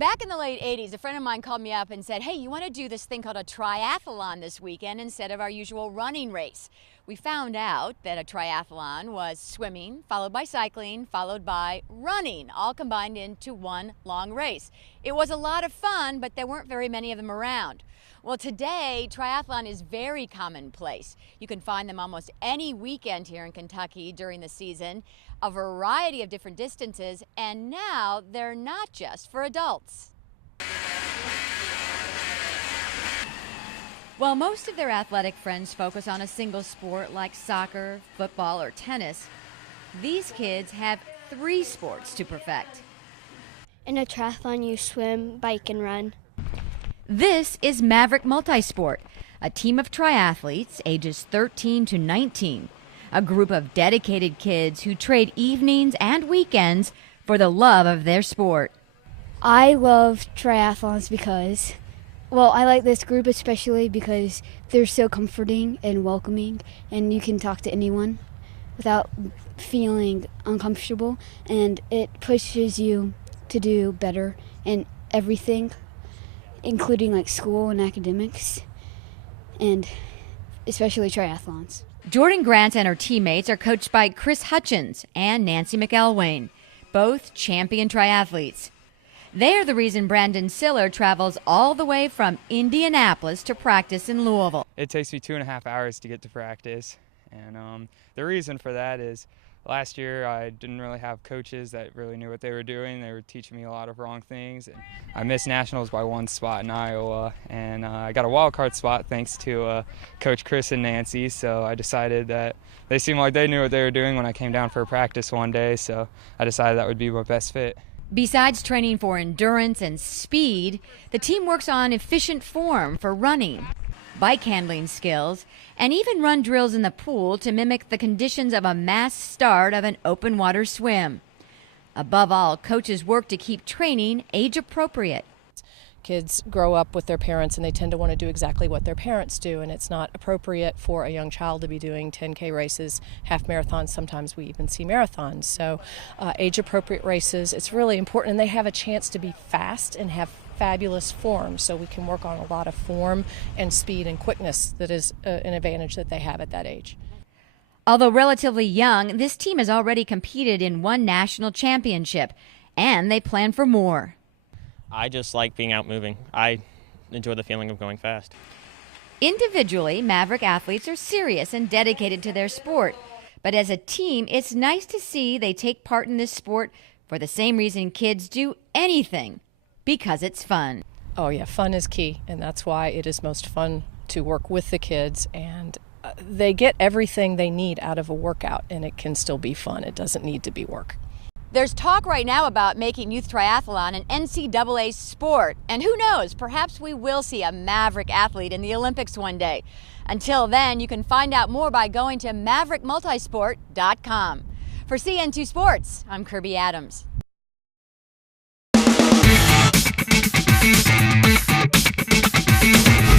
Back in the late 80s, a friend of mine called me up and said, hey, you want to do this thing called a triathlon this weekend instead of our usual running race? We found out that a triathlon was swimming, followed by cycling, followed by running, all combined into one long race. It was a lot of fun, but there weren't very many of them around. Well, today, triathlon is very commonplace. You can find them almost any weekend here in Kentucky during the season, a variety of different distances, and now they're not just for adults. While most of their athletic friends focus on a single sport like soccer, football, or tennis, these kids have 3 sports to perfect. In a triathlon, you swim, bike, and run. This is Maverick Multisport, a team of triathletes ages 13 to 19, a group of dedicated kids who trade evenings and weekends for the love of their sport. I love triathlons because, I like this group especially because they're so comforting and welcoming, and you can talk to anyone without feeling uncomfortable, and it pushes you to do better in everything, including like school and academics, and especially triathlons. Jordan Grant and her teammates are coached by Chris Hutchins and Nancy McElwain, both champion triathletes. They are the reason Brandon Siller travels all the way from Indianapolis to practice in Louisville. It takes me 2.5 hours to get to practice, and the reason for that is last year I didn't really have coaches that really knew what they were doing. They were teaching me a lot of wrong things, and I missed nationals by 1 spot in Iowa, and I got a wild card spot thanks to Coach Chris and Nancy. So I decided that they seemed like they knew what they were doing when I came down for a practice one day, so I decided that would be my best fit. Besides training for endurance and speed, the team works on efficient form for running, bike handling skills, and even run drills in the pool to mimic the conditions of a mass start of an open water swim. Above all, coaches work to keep training age appropriate. Kids grow up with their parents and they tend to want to do exactly what their parents do, and it's not appropriate for a young child to be doing 10K races, half marathons, sometimes we even see marathons. So age appropriate races, it's really important, and they have a chance to be fast and have fabulous form, so we can work on a lot of form and speed and quickness that is an advantage that they have at that age. Although relatively young, this team has already competed in 1 national championship, and they plan for more. I just like being out moving. I enjoy the feeling of going fast. Individually, Maverick athletes are serious and dedicated to their sport, but as a team, it's nice to see they take part in this sport for the same reason kids do anything. Because it's fun. Oh yeah, fun is key, and that's why it is most fun to work with the kids, and they get everything they need out of a workout, and it can still be fun. It doesn't need to be work. There's talk right now about making youth triathlon an NCAA sport, and who knows, perhaps we will see a Maverick athlete in the Olympics one day. Until then, you can find out more by going to maverickmultisport.com. For CN2 Sports, I'm Kirby Adams. We'll be right back.